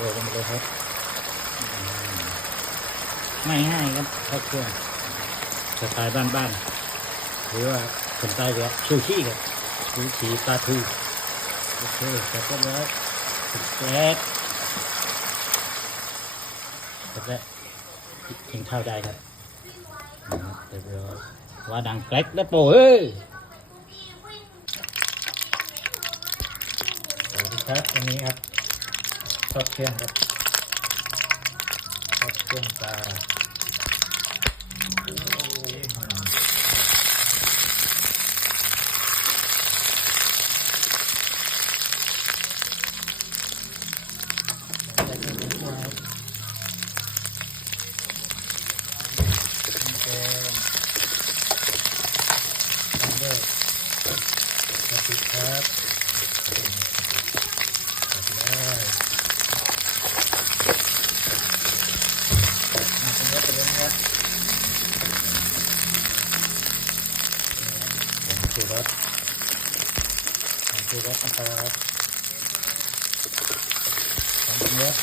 โรยลงไปเลยครับอืมไม่ง่ายครับข้าเครื่องสไตล์บ้านๆหรือว่าคนใต้เรียกชูชีครับชูชีปลาทูโอเคเสร็จแล้วเสร็จเสร็จแล้วกินข้าวได้ครับนะครับเดี๋ยวว่าดังแกลกแล้วโป้เอ้ยสวัสดีครับวันนี้ครับ ทอดเครื่องครับทอดเครื่องปลาโอ้ยใส่กระดูกด้วยครับแกงตามด้วยกระปิครับ ผมชูรสผมชูรสนะครับผมปรุงรส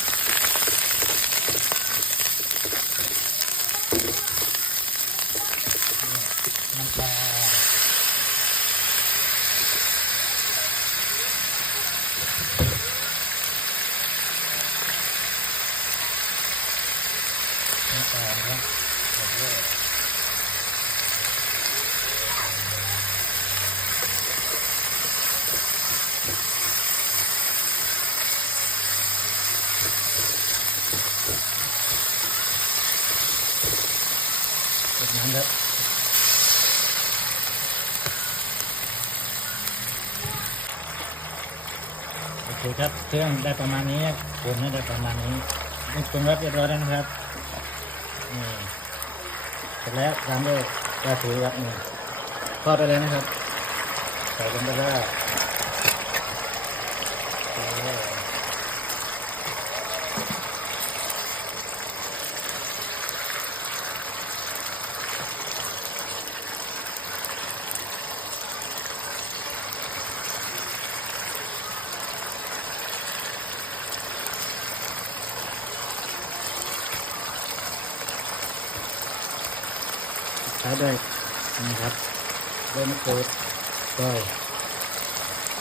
น้ำปลาน้ำปลาครับหมดเลย แบบนั้นครับโอเคครับเครื่องได้ประมาณนี้ปรุงให้ได้ประมาณนี้นี่ปรุงรสเรียบร้อยแล้วนะครับนี่เสร็จแล้วตามด้วยปลาทูครับนี่ทอดไปเลยนะครับใส่ลงไปเลย โอเคใช้ด้วยนี่ครับด้วยมะกรูดด้วย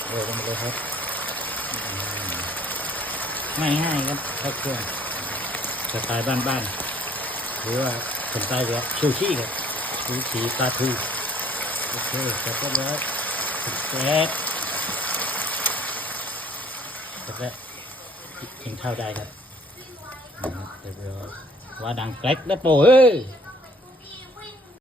โรยลงไปเลยครับไม่ง่ายครับข้าวเครื่องสไตล์บ้านๆหรือว่าคนใต้เรียกชูชีครับชูชีปลาทูโอเคเสร็จแล้วเสร็จแล้วเสร็จแล้วกินข้าวได้ครับเดี๋ยวว่าดังแกลกแล้วโป้เอ้ย